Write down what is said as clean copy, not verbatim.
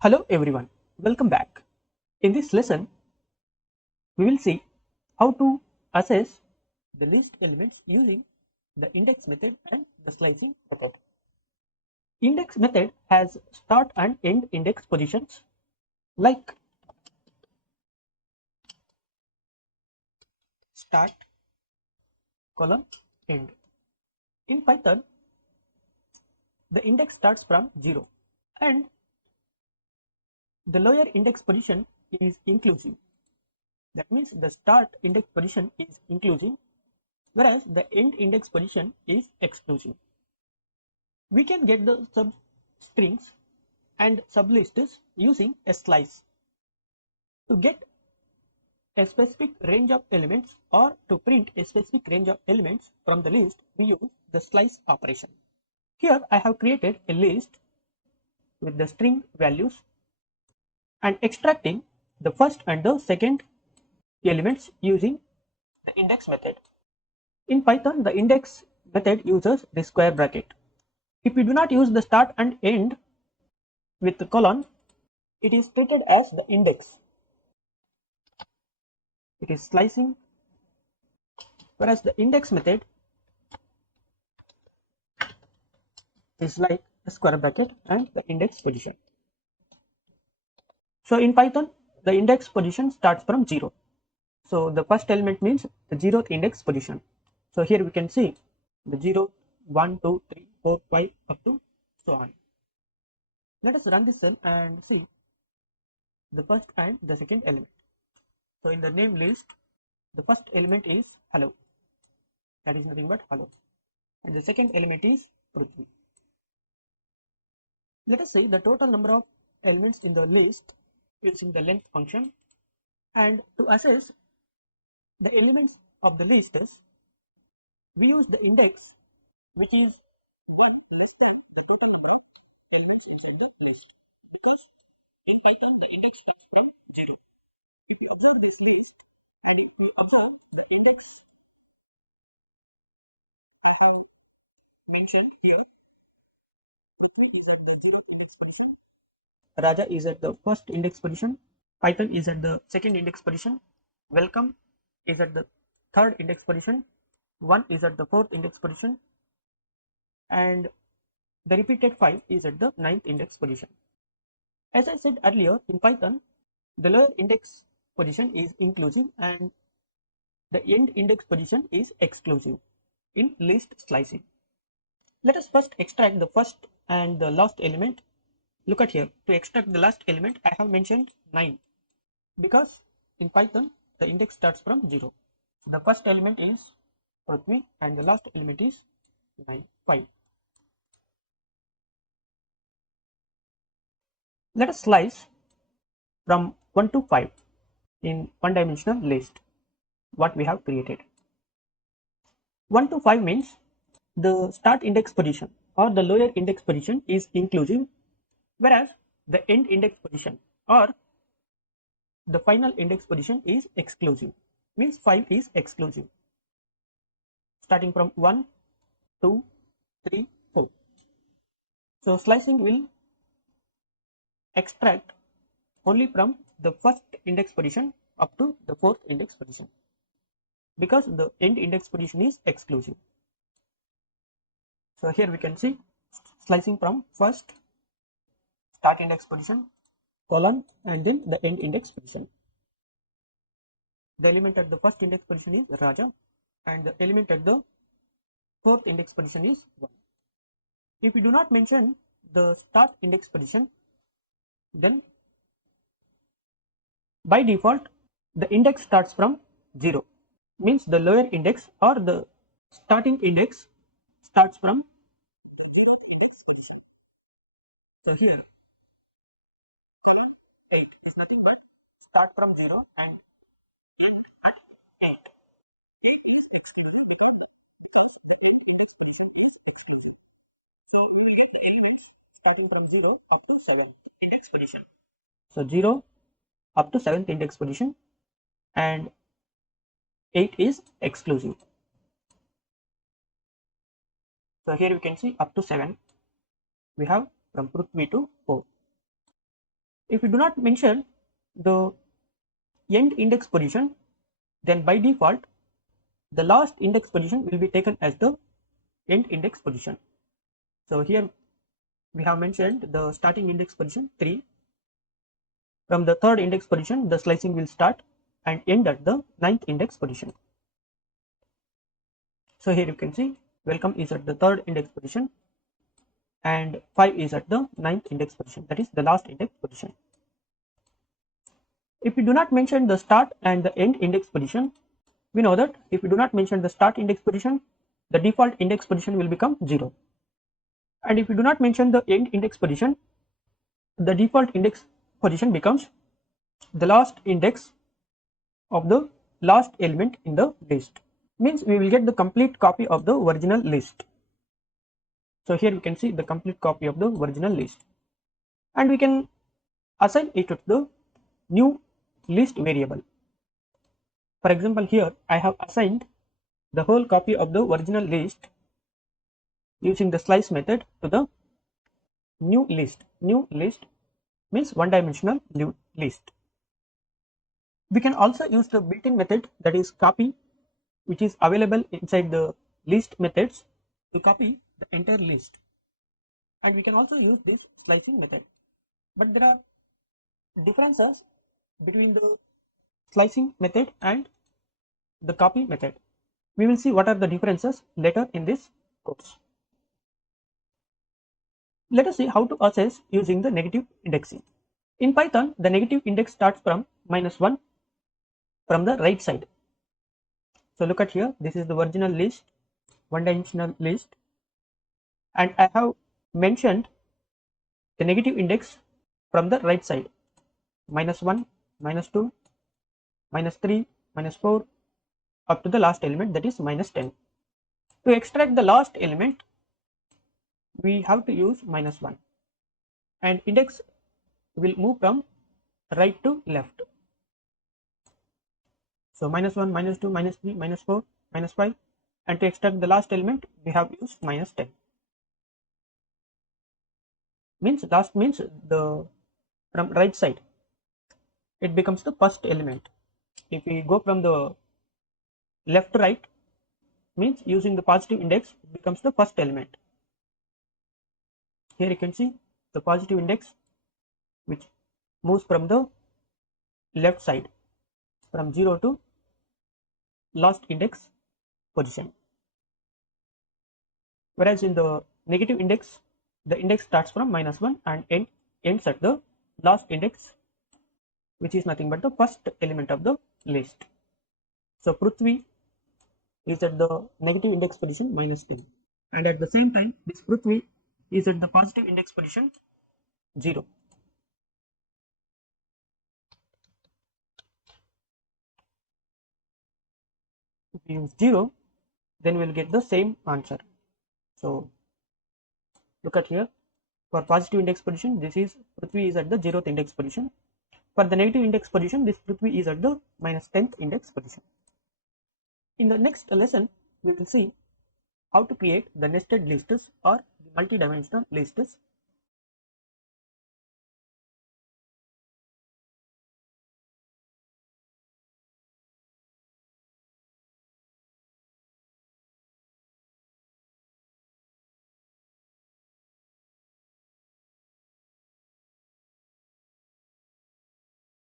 Hello everyone, welcome back. In this lesson, we will see how to assess the list elements using the index method and the slicing method. Index method has start and end index positions like start, colon, end. In Python, the index starts from 0 and the lower index position is inclusive. That means the start index position is inclusive, whereas the end index position is exclusive. We can get the substrings and sublists using a slice. To get a specific range of elements or to print a specific range of elements from the list, we use the slice operation. Here I have created a list with the string values and extracting the first and the second elements using the index method. In Python, the index method uses the square bracket. If we do not use the start and end with the colon, it is treated as the index. It is slicing, whereas the index method is like a square bracket and the index position. So in Python, the index position starts from 0. So the first element means the 0th index position. So here we can see the 0, 1, 2, 3, 4, 5 up to so on. Let us run this cell and see the first and the second element. So in the name list, the first element is hello. That is nothing but hello. And the second element is Prithvi. Let us see the total number of elements in the list using the length function, and to assess the elements of the list we use the index which is 1 less than the total number of elements inside the list, because in Python the index starts from 0. If you observe this list and if you observe the index I have mentioned here, Prithvi is at the 0th index position, Raja is at the first index position, Python is at the second index position, welcome is at the third index position, 1 is at the fourth index position, and the repeated 5 is at the ninth index position. As I said earlier, in Python, the lower index position is inclusive and the end index position is exclusive in list slicing. Let us first extract the first and the last element. Look at here. To extract the last element, I have mentioned 9 because in Python, the index starts from 0. The first element is Prithvi and the last element is 5. Let us slice from 1 to 5 in one-dimensional list what we have created. 1 to 5 means the start index position or the lower index position is inclusive, whereas the end index position or the final index position is exclusive, means 5 is exclusive. Starting from 1, 2, 3, 4. So slicing will extract only from the first index position up to the fourth index position, because the end index position is exclusive. So here we can see slicing from first start index position, colon, and then the end index position. The element at the first index position is Raja and the element at the fourth index position is 1. If we do not mention the start index position, then by default the index starts from 0, means the lower index or the starting index starts from, so here colon 8 is nothing but start from 0 and end at 8. 8 is exclusive because the index is exclusive. Starting from 0 up to 7th index position. So 0 up to 7th index position and 8 is exclusive. So here we can see up to 7 we have from Prithvi to 4. If we do not mention the end index position, then by default the last index position will be taken as the end index position. So here we have mentioned the starting index position 3. From the third index position the slicing will start and end at the 9th index position. So here you can see welcome is at the third index position and 5 is at the 9th index position, that is the last index position. If we do not mention the start and the end index position, we know that if we do not mention the start index position, the default index position will become 0. And if we do not mention the end index position, the default index position becomes the last index of the last element in the list. Means we will get the complete copy of the original list. So here you can see the complete copy of the original list, and we can assign it to the new list variable. For example, here I have assigned the whole copy of the original list using the slice method to the new list. New list means one-dimensional list. We can also use the built-in method, that is copy, which is available inside the list methods to copy the entire list. And we can also use this slicing method. But there are differences between the slicing method and the copy method. We will see what are the differences later in this course. Let us see how to assess using the negative indexing. In Python, the negative index starts from -1 from the right side. So look at here, this is the original list, one-dimensional list, and I have mentioned the negative index from the right side, -1, -2, -3, -4, up to the last element, that is -10. To extract the last element, we have to use -1, and index will move from right to left. So -1, -2, -3, -4, -5, and to extract the last element we have used -10. Means last means the from right side, it becomes the first element. If we go from the left to right, means using the positive index, it becomes the first element. Here you can see the positive index which moves from the left side from 0 to last index position. Whereas in the negative index, the index starts from -1 and ends at the last index, which is nothing but the first element of the list. So Prithvi is at the negative index position -10, and at the same time this Prithvi is at the positive index position 0. If we use 0, then we will get the same answer. So look at here, for positive index position this is Prithvi is at the 0th index position. For the negative index position, this Prithvi is at the -10th index position. In the next lesson, we will see how to create the nested lists or the multi-dimensional lists